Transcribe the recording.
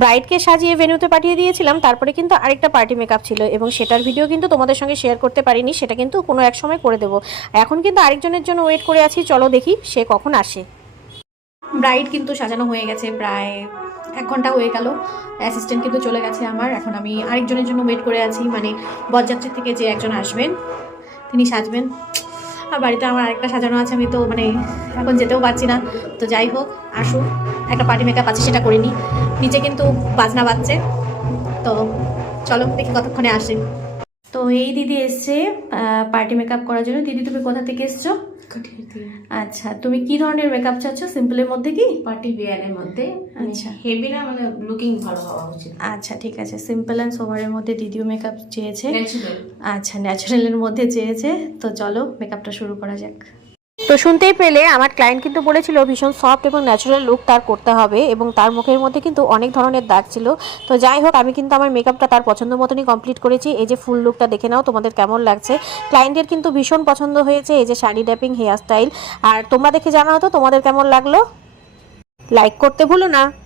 ব্রাইডকে সাজিয়ে ভেন্যুতে পাঠিয়ে দিয়েছিলাম, তারপরে কিন্তু আরেকটা পার্টি মেকআপ ছিল এবং সেটার ভিডিও কিন্তু তোমাদের সঙ্গে শেয়ার করতে পারিনি, সেটা কিন্তু কোনো এক সময় করে দেবো। এখন কিন্তু আরেকজনের জন্য ওয়েট করে আছি, চলো দেখি সে কখন আসে। ব্রাইড কিন্তু সাজানো হয়ে গেছে, প্রায় 1 ঘন্টা হয়ে গেল। অ্যাসিস্ট্যান্ট কিন্তু চলে গেছে আমার, এখন আমি আরেকজনের জন্য ওয়েট করে আছি, মানে বরযাত্রী থেকে যে একজন আসবেন তিনি সাজবেন। আর বাড়িতে আমার আরেকটা সাজানো আছে, আমি তো মানে এখন যেতেও পারছি না। তো যাই হোক, আসুন, একটা পার্টি মেকআপ আছে সেটা করে নিই। নিচে কিন্তু বাজনা বাজছে, তো চলো দেখি কতক্ষণে আসে। তো এই দিদি এসছে পার্টি মেকআপ করার জন্য। দিদি তুমি কোথা থেকে এসছো? আচ্ছা, তুমি কি ধরনের মেকআপ চাচ্ছ? সিম্পলের মধ্যে কি পার্টি ওয়্যারের মধ্যে? আচ্ছা, হেভি না, মানে লুকিং ভালো হওয়া উচিত। আচ্ছা ঠিক আছে, সিম্পল অ্যান্ড সোভারের মধ্যে দিদিও মেকআপ চেয়েছে। ন্যাচারাল। আচ্ছা, ন্যাচারালের মধ্যে চেয়েছে, তো চলো মেকআপটা শুরু করা যাক। তো শুনতেই পেলে আমার ক্লায়েন্ট কিন্তু বলেছিল ভীষণ সফট এবং ন্যাচারাল লুক তার করতে হবে, এবং তার মুখের মধ্যে কিন্তু অনেক ধরনের দাগ ছিল। তো যাই হোক, আমি কিন্তু আমার মেকআপটা তার পছন্দ মতনই কমপ্লিট করেছি। এই যে ফুল লুকটা দেখে নাও তোমাদের কেমন লাগছে। ক্লায়েন্টের কিন্তু ভীষণ পছন্দ হয়েছে এই যে শাড়ি ড্যাপিং হেয়ার স্টাইল। আর তোমরা দেখে জানাও তো তোমাদের কেমন লাগলো, লাইক করতে ভুলো না।